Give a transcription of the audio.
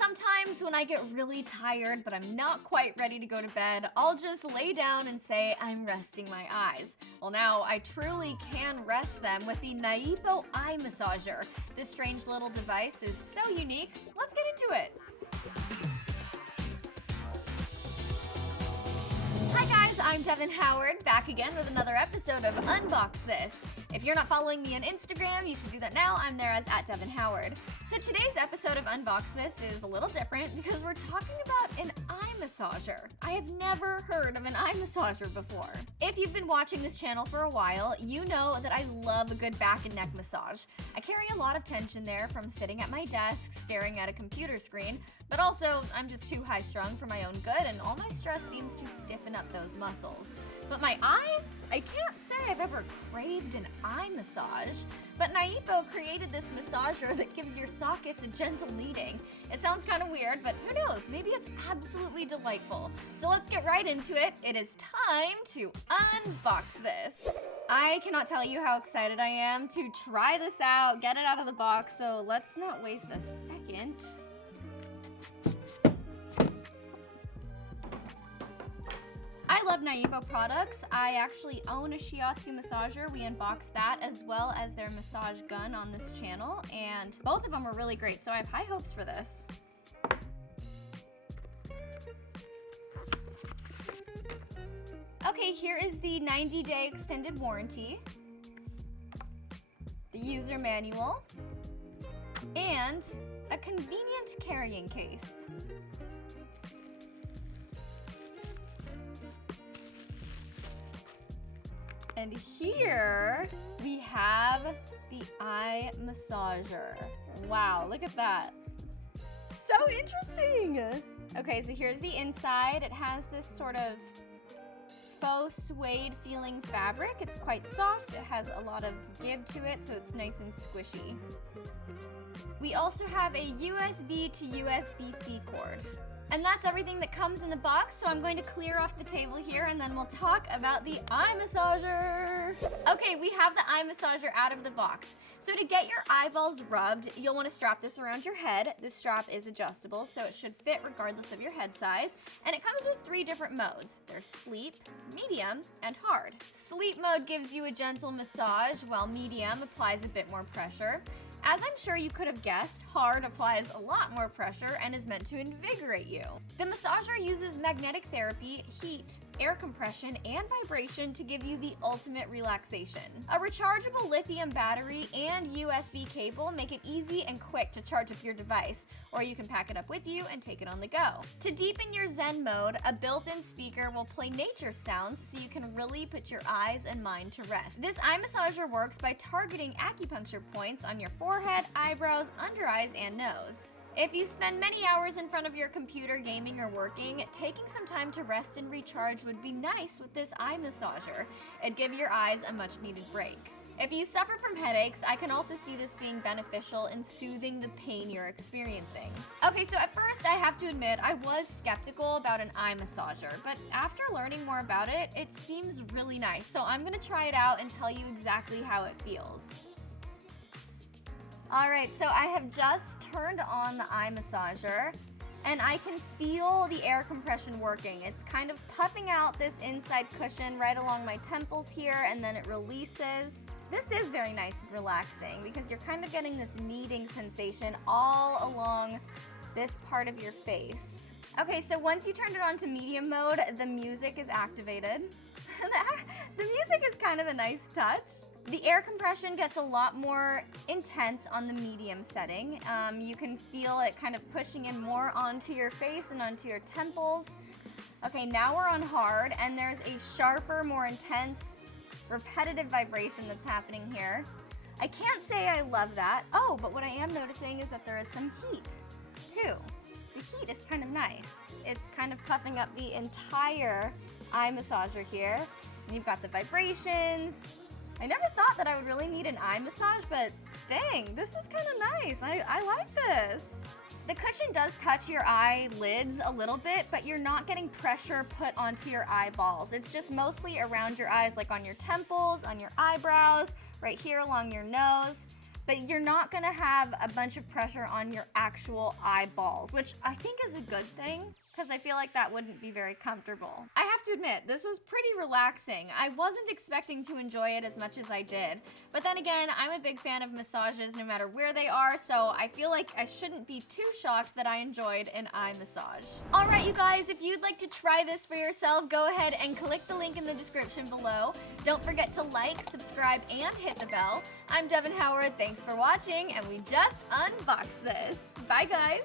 Sometimes when I get really tired but I'm not quite ready to go to bed, I'll just lay down and say I'm resting my eyes. Well, now I truly can rest them with the Naipo eye massager. This strange little device is so unique. Let's get into it. Hi guys, I'm Devin Howard, back again with another episode of Unbox This. If you're not following me on Instagram, you should do that now. I'm there as @DevinHoward. So today's episode of Unbox This is a little different because we're talking about an eye massager. I have never heard of an eye massager before. If you've been watching this channel for a while, you know that I love a good back and neck massage. I carry a lot of tension there from sitting at my desk, staring at a computer screen, but also I'm just too high strung for my own good and all my stress seems to stiffen up those muscles. But my eyes? I can't say I've ever craved an eye massage, but Naipo created this massager that gives your sockets a gentle kneading. It sounds kind of weird, but who knows, maybe it's absolutely delightful. So let's get right into it. It is time to unbox this. I cannot tell you how excited I am to try this out, get it out of the box, so let's not waste a second. I love Naipo products. I actually own a shiatsu massager. We unboxed that as well as their massage gun on this channel, and both of them were really great, so I have high hopes for this. Okay, here is the 90-day extended warranty, the user manual, and a convenient carrying case. And here we have the eye massager. Wow, look at that. So interesting. Okay, so here's the inside. It has this sort of faux suede feeling fabric. It's quite soft. It has a lot of give to it, so it's nice and squishy. We also have a USB to USB-C cord. And that's everything that comes in the box, so I'm going to clear off the table here and then we'll talk about the eye massager. Okay, we have the eye massager out of the box. So to get your eyeballs rubbed, you'll want to strap this around your head. This strap is adjustable, so it should fit regardless of your head size. And it comes with 3 different modes. There's sleep, medium, and hard. Sleep mode gives you a gentle massage, while medium applies a bit more pressure. As I'm sure you could have guessed, hard applies a lot more pressure and is meant to invigorate you. The massager uses magnetic therapy, heat, air compression, and vibration to give you the ultimate relaxation. A rechargeable lithium battery and USB cable make it easy and quick to charge up your device, or you can pack it up with you and take it on the go. To deepen your Zen mode, a built-in speaker will play nature sounds so you can really put your eyes and mind to rest. This eye massager works by targeting acupuncture points on your forehead, eyebrows, under eyes, and nose. If you spend many hours in front of your computer gaming or working, taking some time to rest and recharge would be nice with this eye massager. It'd give your eyes a much needed break. If you suffer from headaches, I can also see this being beneficial in soothing the pain you're experiencing. Okay, so at first I have to admit I was skeptical about an eye massager, but after learning more about it, it seems really nice. So I'm gonna try it out and tell you exactly how it feels. All right, so I have just turned on the eye massager and I can feel the air compression working. It's kind of puffing out this inside cushion right along my temples here, and then it releases. This is very nice and relaxing because you're kind of getting this kneading sensation all along this part of your face. Okay, so once you turn it on to medium mode, the music is activated. The music is kind of a nice touch. The air compression gets a lot more intense on the medium setting. You can feel it kind of pushing in more onto your face and onto your temples. Okay, now we're on hard, and there's a sharper, more intense, repetitive vibration that's happening here. I can't say I love that. Oh, but what I am noticing is that there is some heat, too. The heat is kind of nice. It's kind of puffing up the entire eye massager here. And you've got the vibrations. I never thought that I would really need an eye massage, but dang, this is kind of nice. I like this. The cushion does touch your eyelids a little bit, but you're not getting pressure put onto your eyeballs. It's just mostly around your eyes, like on your temples, on your eyebrows, right here along your nose. but you're not gonna have a bunch of pressure on your actual eyeballs, which I think is a good thing, because I feel like that wouldn't be very comfortable. I have to admit, this was pretty relaxing. I wasn't expecting to enjoy it as much as I did, but then again, I'm a big fan of massages no matter where they are, so I feel like I shouldn't be too shocked that I enjoyed an eye massage. All right, you guys, if you'd like to try this for yourself, go ahead and click the link in the description below. Don't forget to like, subscribe, and hit the bell. I'm Devin Howard, thanks for watching, and we just unboxed this. Bye, guys.